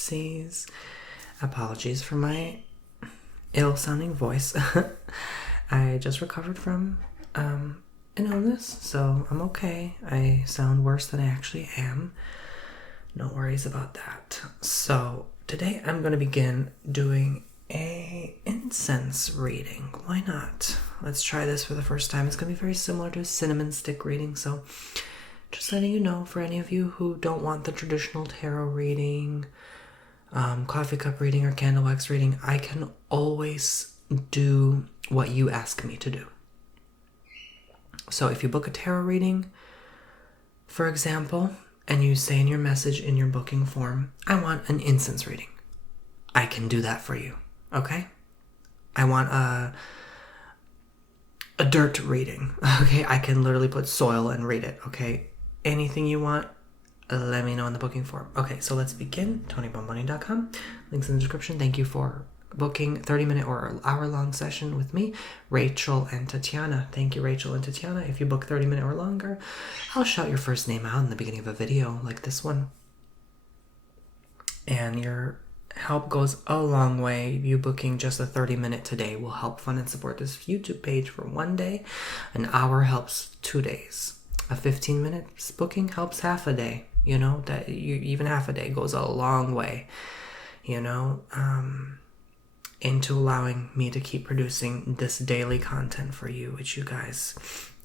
poopsies. Apologies for my ill-sounding voice. I just recovered from an illness, so I'm okay. I sound worse than I actually am. No worries about that. So today I'm going to begin doing a incense reading. Why not? Let's try this for the first time. It's going to be very similar to a cinnamon stick reading, so just letting you know, for any of you who don't want the traditional tarot reading, coffee cup reading, or candle wax reading, I can always do what you ask me to do. So if you book a tarot reading, for example, and you say in your message in your booking form, I want an incense reading, I can do that for you, okay? I want a dirt reading, okay? I can literally put soil and read it, okay? Anything you want, let me know in the booking form. Okay, so let's begin. TonyBomboni.com. Links in the description. Thank you for booking 30-minute or hour-long session with me, Rachel and Tatiana. Thank you, Rachel and Tatiana. If you book 30-minute or longer, I'll shout your first name out in the beginning of a video like this one. And your help goes a long way. You booking just a 30-minute today will help fund and support this YouTube page for 1 day. An hour helps 2 days. A 15-minute booking helps half a day. You know, that even half a day goes a long way, you know, into allowing me to keep producing this daily content for you, which you guys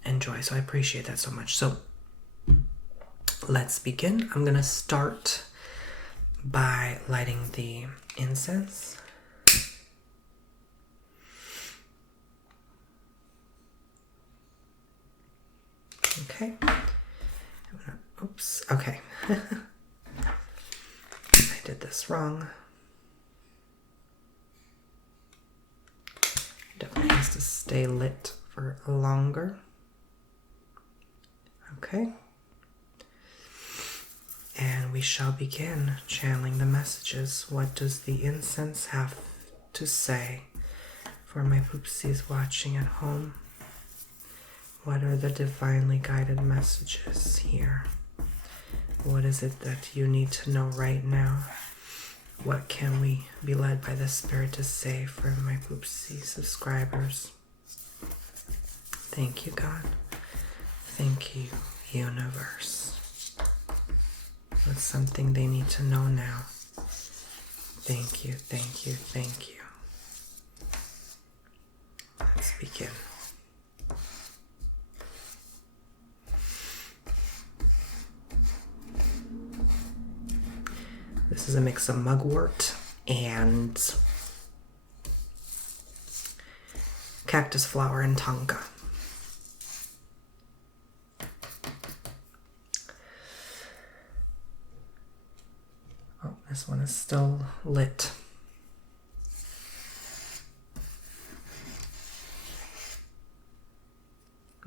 enjoy. So I appreciate that so much. So let's begin. I'm going to start by lighting the incense. Okay. Oops. Okay. I did this wrong. Definitely has to stay lit for longer. Okay. And we shall begin channeling the messages. What does the incense have to say for my poopsies watching at home? What are the divinely guided messages here? What is it that you need to know right now? What can we be led by the Spirit to say for my poopsie subscribers? Thank you, God. Thank you, universe. What's something they need to know now? Thank you, thank you, thank you. Let's begin. This is a mix of mugwort and cactus flower and tonka. Oh, this one is still lit.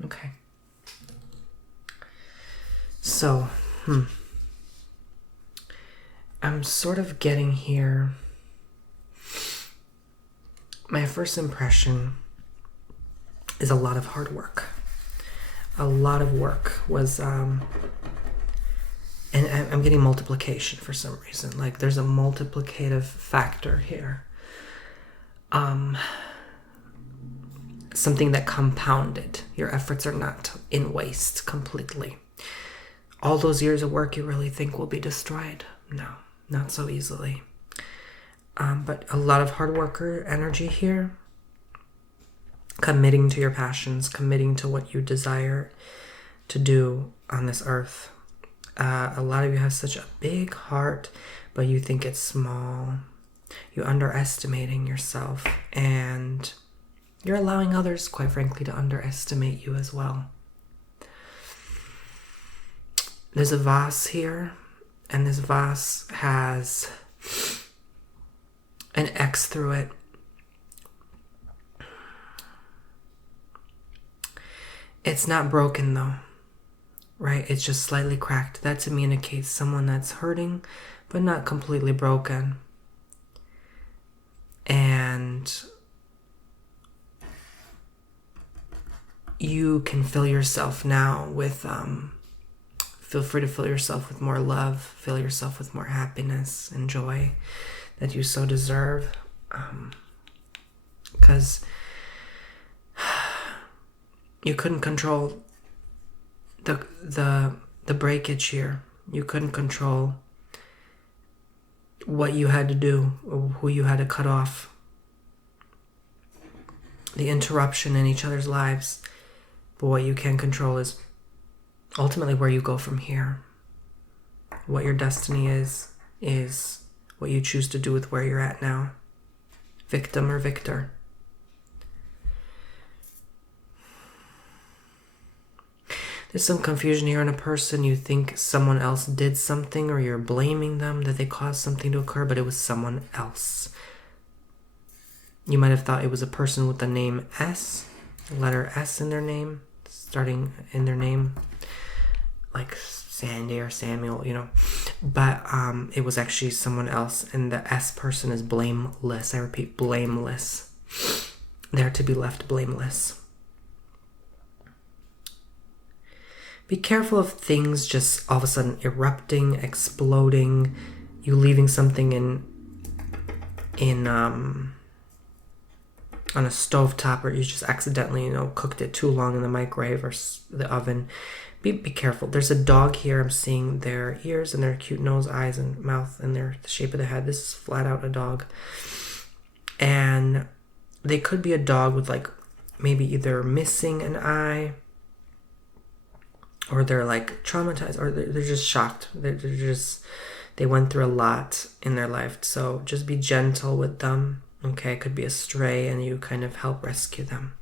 Okay. So, I'm sort of getting here. My first impression is a lot of hard work. A lot of work was, and I'm getting multiplication for some reason. Like there's a multiplicative factor here. Something that compounded. Your efforts are not in waste completely. All those years of work you really think will be destroyed? No. Not so easily. But a lot of hard worker energy here. Committing to your passions, committing to what you desire to do on this earth. A lot of you have such a big heart, but you think it's small. You're underestimating yourself, and you're allowing others, quite frankly, to underestimate you as well. There's a vase here. And this vase has an X through it. It's not broken though, right? It's just slightly cracked. That to me indicates someone that's hurting, but not completely broken. And you can fill yourself now with feel free to fill yourself with more love, fill yourself with more happiness and joy that you so deserve. Because you couldn't control the breakage here. You couldn't control what you had to do, or who you had to cut off, the interruption in each other's lives. But what you can control is ultimately where you go from here. What your destiny is what you choose to do with where you're at now. Victim or victor. There's some confusion here in a person. You think someone else did something, or you're blaming them that they caused something to occur, but it was someone else. You might have thought it was a person with the name S, letter S in their name, starting in their name, like Sandy or Samuel, but it was actually someone else, and the S person is blameless. I repeat, blameless. They're to be left blameless. Be careful of things just all of a sudden erupting, exploding, you leaving something on a stovetop, or you just accidentally, cooked it too long in the microwave or the oven. Be careful. There's a dog here. I'm seeing their ears and their cute nose, eyes, and mouth, and the shape of the head. This is flat out a dog. And they could be a dog with maybe either missing an eye, or they're traumatized, or they're just shocked. They went through a lot in their life. So just be gentle with them. Okay, it could be a stray, and you kind of help rescue them.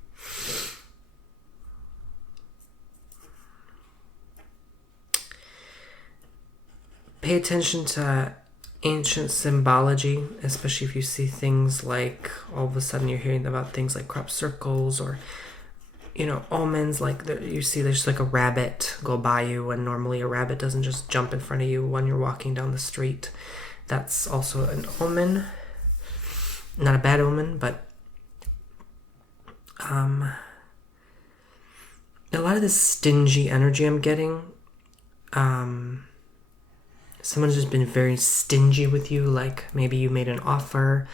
Pay attention to ancient symbology, especially if you see things like, all of a sudden you're hearing about things like crop circles, or omens, you see there's a rabbit go by you, and normally a rabbit doesn't just jump in front of you when you're walking down the street. That's also an omen. Not a bad omen, but a lot of this stingy energy I'm getting, someone's just been very stingy with you, maybe you made an offer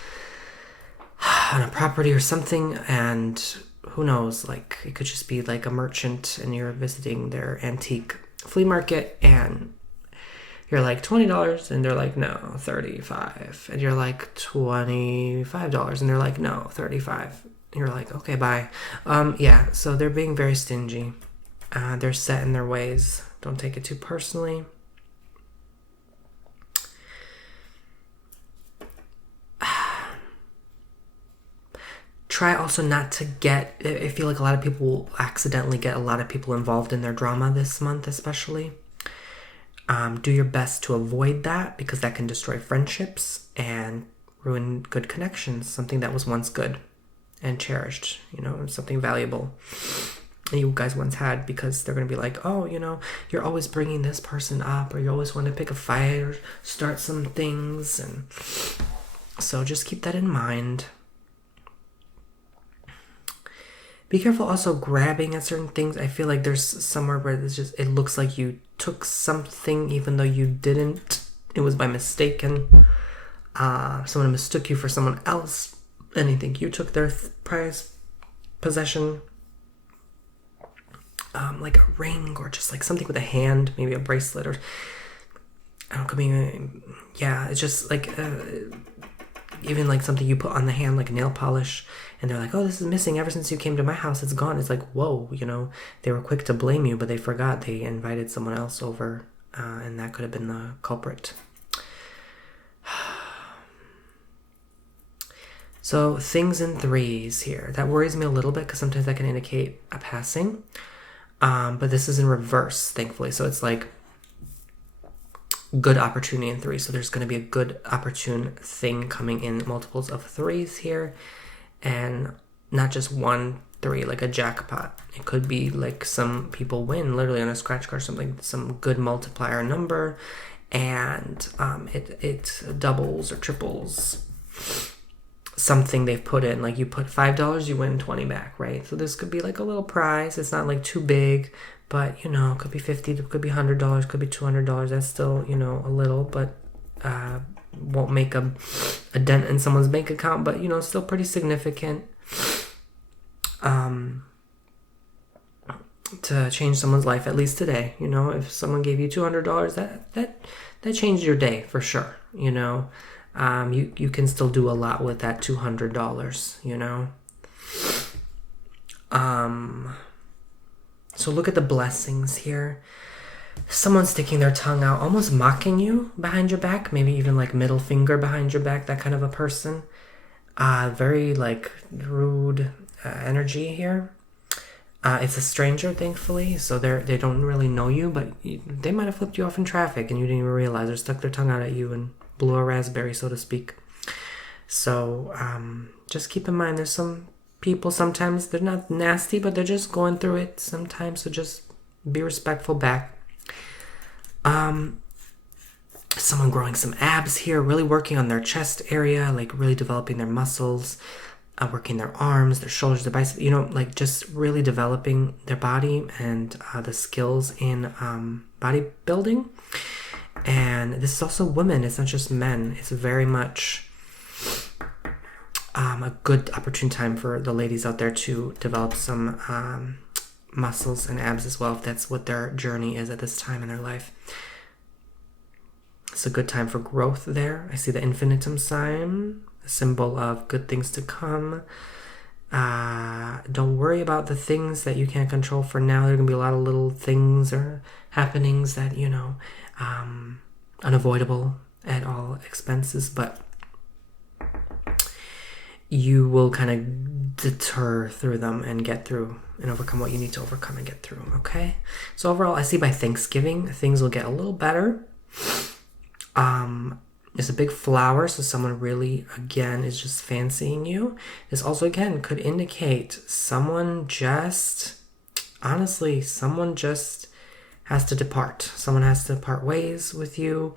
on a property or something, and who knows, it could just be a merchant, and you're visiting their antique flea market, and you're $20, and they're no, $35, and you're $25, and they're no, $35. You're okay, bye. Yeah, so they're being very stingy. They're set in their ways. Don't take it too personally. Try also not to get, I feel like a lot of people will accidentally get a lot of people involved in their drama this month, especially. Do your best to avoid that, because that can destroy friendships and ruin good connections, something that was once good and cherished, something valuable that you guys once had, because they're going to be oh, you're always bringing this person up, or you always want to pick a fight or start some things. And so just keep that in mind. Be careful also grabbing at certain things. I feel like there's somewhere where it looks like you took something even though you didn't. It was by mistake, and someone mistook you for someone else, and they think you took their prized possession. Like a ring, or just something with a hand, maybe a bracelet, or I don't know, yeah, it's just even something you put on the hand, like nail polish, and they're oh, this is missing ever since you came to my house, it's gone. It's whoa, they were quick to blame you, but they forgot they invited someone else over, and that could have been the culprit. So things in threes here, that worries me a little bit, because sometimes that can indicate a passing, but this is in reverse, thankfully. So it's good opportunity in three. So there's going to be a good opportune thing coming in multiples of threes here, and not just 1 3, like a jackpot. It could be some people win literally on a scratch card, something, some good multiplier number, and it doubles or triples something they've put in. You put $5, you win 20 back, right? So this could be a little prize. It's not too big, But, you know, it could be $50, it could be $100, could be $200. That's still, you know, a little, but won't make a dent in someone's bank account, but, you know, still pretty significant to change someone's life, at least today. You know, if someone gave you $200, that changed your day for sure, you know. You can still do a lot with that $200, you know. So look at the blessings here. Someone sticking their tongue out, almost mocking you behind your back, maybe even like middle finger behind your back, that kind of a person. Very like rude energy here. It's a stranger, thankfully, so they don't really know you, but they might have flipped you off in traffic and you didn't even realize, or stuck their tongue out at you and blew a raspberry, so to speak. So just keep in mind, there's some people, sometimes they're not nasty, but they're just going through it sometimes, so just be respectful back. Someone growing some abs here, really working on their chest area, like really developing their muscles, working their arms, their shoulders, their biceps, you know, like just really developing their body and the skills in bodybuilding. And this is also women, it's not just men. It's very much a good opportune time for the ladies out there to develop some muscles and abs as well, if that's what their journey is at this time in their life. It's a good time for growth there. I see the infinitum sign, a symbol of good things to come. Don't worry about the things that you can't control for now. There are going to be a lot of little things or happenings that, you know, unavoidable at all expenses, but you will kind of deter through them and get through and overcome what you need to overcome and get through them, okay? So overall, I see by Thanksgiving, things will get a little better. It's a big flower, so someone really, again, is just fancying you. This also, again, could indicate someone just has to depart. Someone has to part ways with you.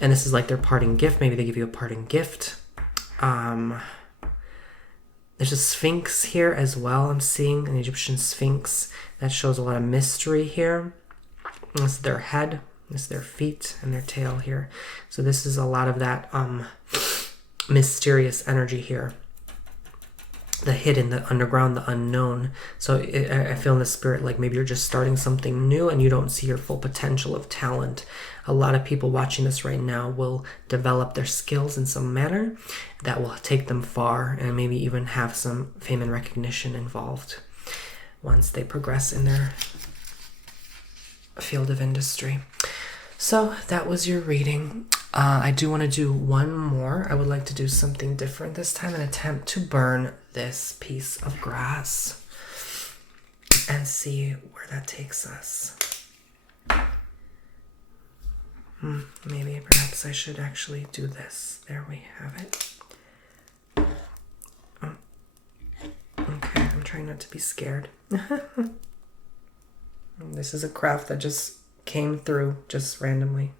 And this is like their parting gift. Maybe they give you a parting gift. There's a sphinx here as well. I'm seeing an Egyptian sphinx. That shows a lot of mystery here. This is their head. This is their feet and their tail here. So this is a lot of that mysterious energy here. The hidden, the underground, the unknown. So I feel in the spirit like maybe you're just starting something new and you don't see your full potential of talent. A lot of people watching this right now will develop their skills in some manner that will take them far and maybe even have some fame and recognition involved once they progress in their field of industry. So that was your reading. I do want to do one more. I would like to do something different this time and attempt to burn this piece of grass and see where that takes us. Maybe perhaps I should actually do this. There we have it. Okay, I'm trying not to be scared. This is a craft that just came through just randomly.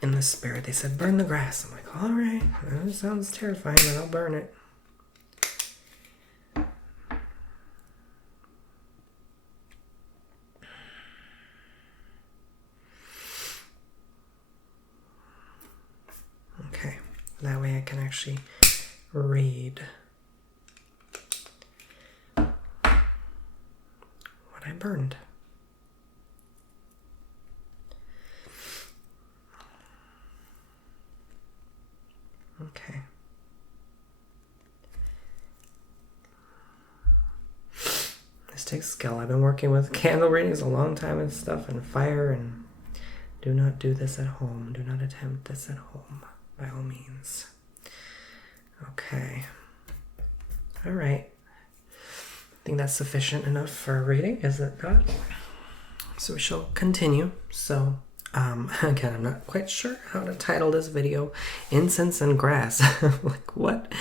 In the spirit, they said, burn the grass. I'm like, all right, that sounds terrifying, but I'll burn it. Okay, that way I can actually read what I burned. Okay. This takes skill. I've been working with candle readings a long time and stuff, and fire, and do not do this at home. Do not attempt this at home, by all means. Okay. All right. I think that's sufficient enough for a reading, is it not? So we shall continue. So, again, I'm not quite sure how to title this video. Incense and grass. Like, what?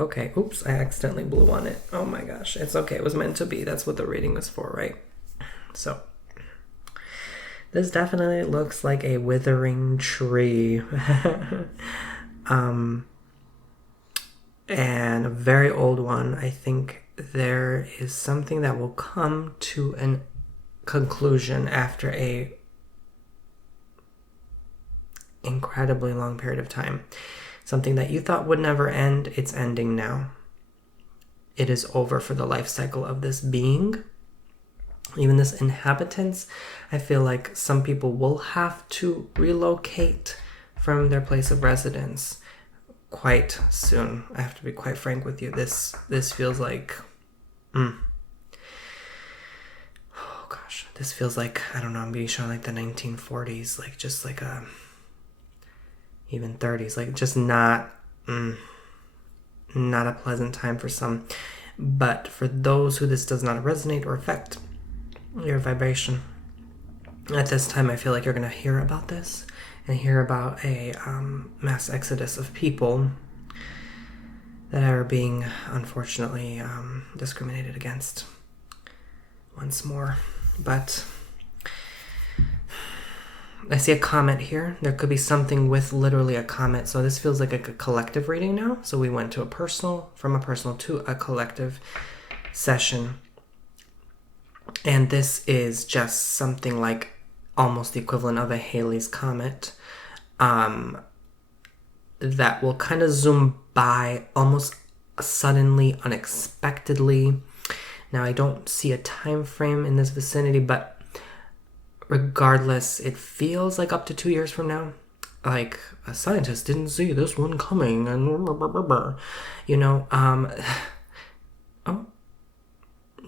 Okay, oops, I accidentally blew on it. Oh my gosh, it's okay, it was meant to be. That's what the reading was for, right? So, this definitely looks like a withering tree. and a very old one. I think there is something that will come to an conclusion after a incredibly long period of time. Something that you thought would never end, it's ending now. It is over for the life cycle of this being. Even this inhabitants, I feel like some people will have to relocate from their place of residence quite soon. I have to be quite frank with you. This feels like oh gosh, this feels like, I don't know, I'm being shown like the 1940s, like just like a even 30s, like just not a pleasant time for some. But for those who this does not resonate or affect your vibration at this time, I feel like you're going to hear about this and hear about a mass exodus of people that are being unfortunately discriminated against once more. But I see a comment here. There could be something with literally a comment. So this feels like a collective reading now. So we went to from a personal to a collective session. And this is just something like almost the equivalent of a Halley's Comet that will kind of zoom by almost suddenly, unexpectedly. Now, I don't see a time frame in this vicinity, but regardless, it feels like up to 2 years from now. Like, a scientist didn't see this one coming, and you know, oh,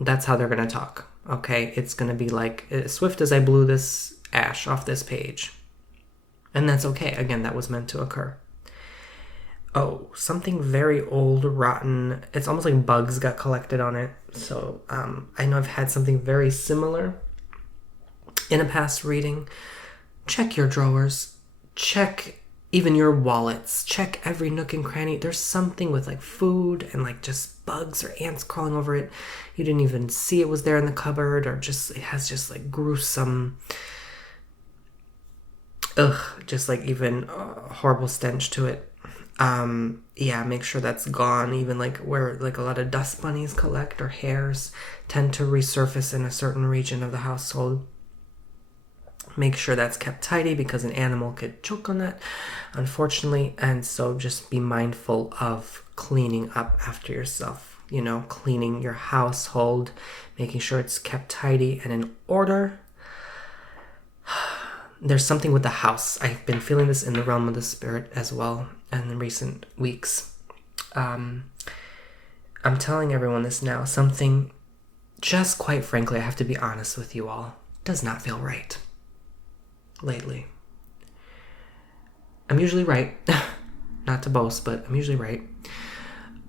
that's how they're gonna talk. Okay, it's gonna be like, as swift as I blew this ash off this page. And that's okay. Again, that was meant to occur. Oh, something very old, rotten. It's almost like bugs got collected on it. So I know I've had something very similar in a past reading. Check your drawers. Check even your wallets. Check every nook and cranny. There's something with like food and like just bugs or ants crawling over it. You didn't even see it was there in the cupboard, or just it has just like gruesome, just like even horrible stench to it. Yeah, make sure that's gone. Even like where like a lot of dust bunnies collect or hairs tend to resurface in a certain region of the household. Make sure that's kept tidy because an animal could choke on that, unfortunately. And so just be mindful of cleaning up after yourself, you know, cleaning your household, making sure it's kept tidy and in order. There's something with the house. I've been feeling this in the realm of the spirit as well in recent weeks. I'm telling everyone this now. Something, just quite frankly, I have to be honest with you all, does not feel right lately. I'm usually right. Not to boast, but I'm usually right.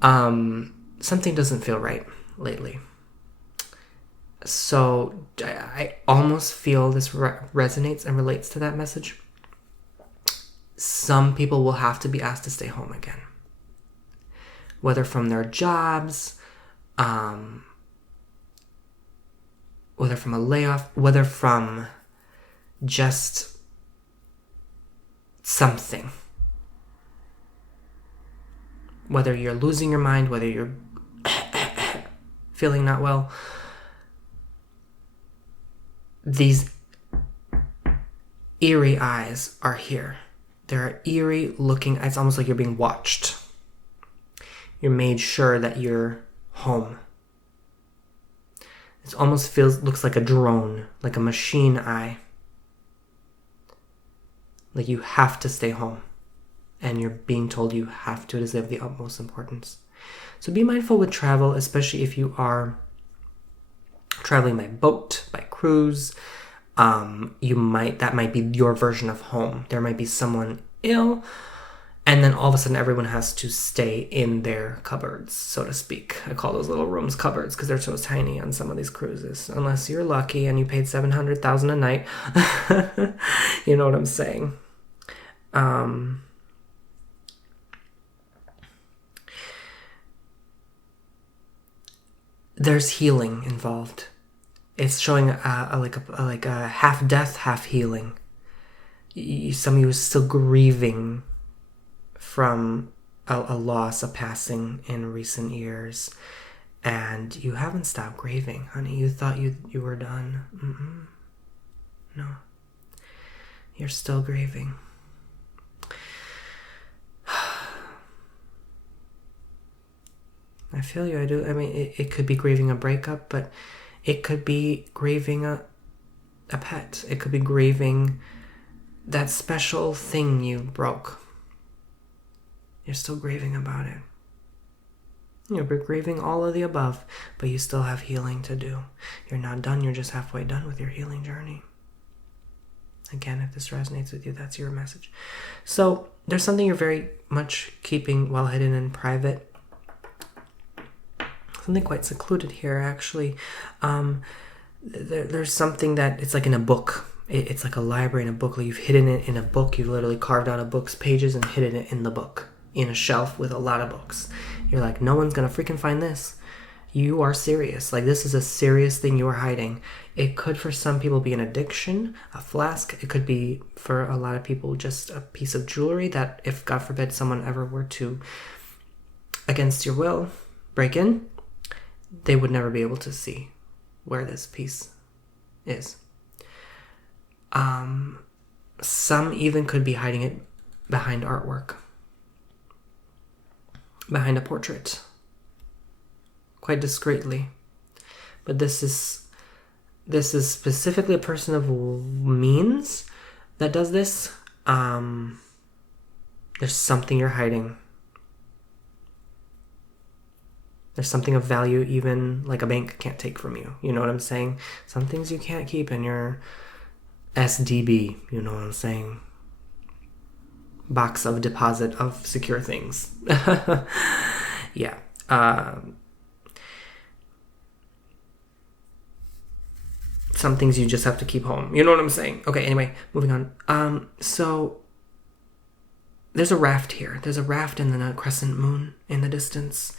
Something doesn't feel right lately. So I almost feel this resonates and relates to that message. Some people will have to be asked to stay home again. Whether from their jobs, whether from a layoff, whether from just something. Whether you're losing your mind, whether you're feeling not well. These eerie eyes are here. They're eerie looking. It's almost like you're being watched. You're made sure that you're home. It almost looks like a drone, like a machine eye. Like you have to stay home. And you're being told you have to. It is of the utmost importance. So be mindful with travel, especially if you are traveling by boat, by cruise. That might be your version of home. There might be someone ill, and then all of a sudden everyone has to stay in their cupboards, so to speak. I call those little rooms cupboards because they're so tiny on some of these cruises. Unless you're lucky and you paid $700,000 a night. You know what I'm saying? There's healing involved. It's showing a half death, half healing. Some of you are still grieving from a loss, a passing in recent years, and you haven't stopped grieving, honey. You thought you were done. No. You're still grieving. I feel you, I do. I mean, it could be grieving a breakup, but it could be grieving a pet. It could be grieving that special thing you broke. You're still grieving about it. You're grieving all of the above, but you still have healing to do. You're not done. You're just halfway done with your healing journey. Again, if this resonates with you, that's your message. So there's something you're very much keeping well hidden and private. Something quite secluded here, actually. There's something that it's like in a book. It's like a library in a book. Like you've hidden it in a book. You've literally carved out a book's pages and hidden it in the book, in a shelf with a lot of books. You're like, no one's gonna freaking find this. You are serious. Like, this is a serious thing you are hiding. It could, for some people, be an addiction, a flask. It could be, for a lot of people, just a piece of jewelry that, if, God forbid, someone ever were to, against your will, break in, they would never be able to see where this piece is. Some even could be hiding it behind artwork, behind a portrait, quite discreetly. But this is specifically a person of means that does this. There's something you're hiding. There's something of value even like a bank can't take from you. You know what I'm saying? Some things you can't keep in your SDB. You know what I'm saying? Box of deposit of secure things. Yeah. Some things you just have to keep home. You know what I'm saying? Okay, anyway, moving on. So there's a raft here. There's a raft and then a crescent moon in the distance.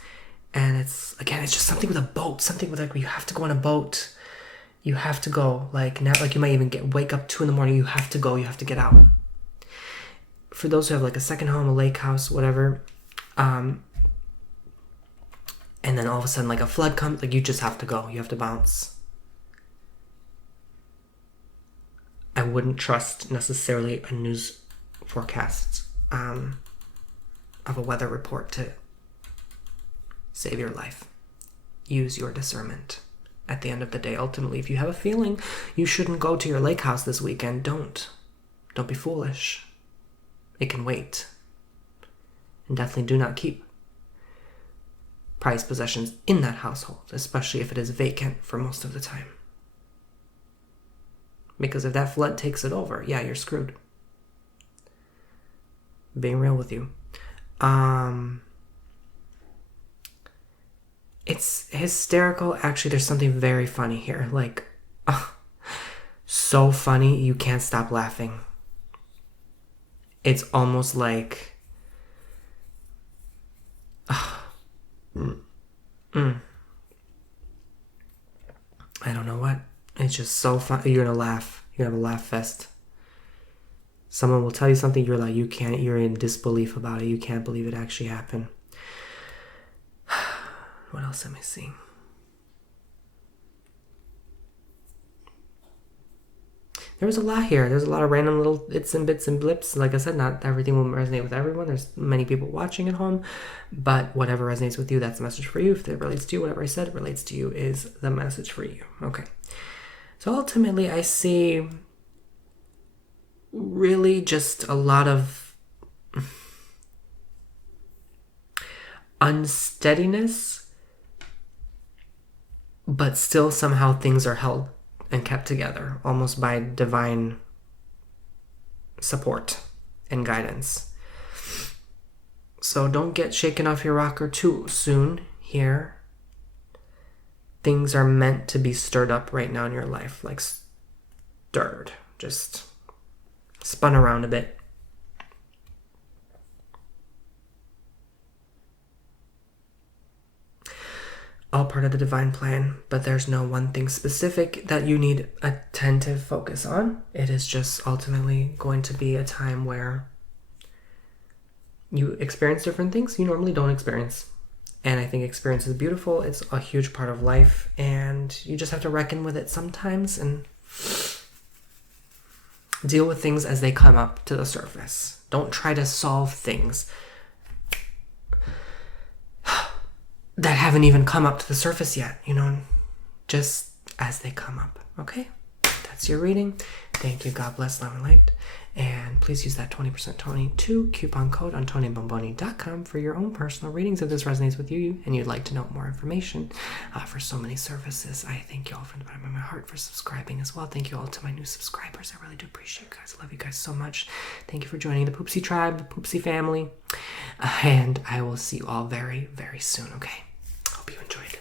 And it's just something with a boat. Something with, like, you have to go on a boat. You have to go. Like, now, like, you might even wake up 2 a.m. You have to go. You have to get out. For those who have, like, a second home, a lake house, whatever, and then all of a sudden, like, a flood comes, like, you just have to go. You have to bounce. I wouldn't trust necessarily a news forecast of a weather report to save your life. Use your discernment. At the end of the day, ultimately, if you have a feeling you shouldn't go to your lake house this weekend, don't. Don't be foolish. It can wait. And definitely do not keep prized possessions in that household, especially if it is vacant for most of the time. Because if that flood takes it over, yeah, you're screwed. Being real with you. It's hysterical. Actually, there's something very funny here. Like, so funny, you can't stop laughing. It's almost like... I don't know what. It's just so fun. You're gonna laugh. You're gonna have a laugh fest. Someone will tell you something, you're like, you're in disbelief about it. You can't believe it actually happened. What else am I seeing? There was a lot here. There's a lot of random little bits and blips. Like I said, not everything will resonate with everyone. There's many people watching at home. But whatever resonates with you, that's the message for you. If it relates to you, whatever I said relates to you is the message for you. Okay. So ultimately, I see really just a lot of unsteadiness, but still somehow things are held and kept together, almost by divine support and guidance. So don't get shaken off your rocker too soon here. Things are meant to be stirred up right now in your life, like stirred, just spun around a bit. All part of the divine plan, but there's no one thing specific that you need attentive focus on. It is just ultimately going to be a time where You experience different things you normally don't experience. And I think experience is beautiful. It's a huge part of life, and you just have to reckon with it sometimes and deal with things as they come up to the surface. Don't try to solve things that haven't even come up to the surface yet, just as they come up, okay? That's your reading. Thank you. God bless, love, and light. And please use that 20% Tony2 coupon code on TonyBomboni.com for your own personal readings if this resonates with you and you'd like to know more information for so many services. I thank you all from the bottom of my heart for subscribing as well. Thank you all to my new subscribers. I really do appreciate you guys. I love you guys so much. Thank you for joining the Poopsie Tribe, the Poopsie family. And I will see you all very, very soon, okay? Hope you enjoyed.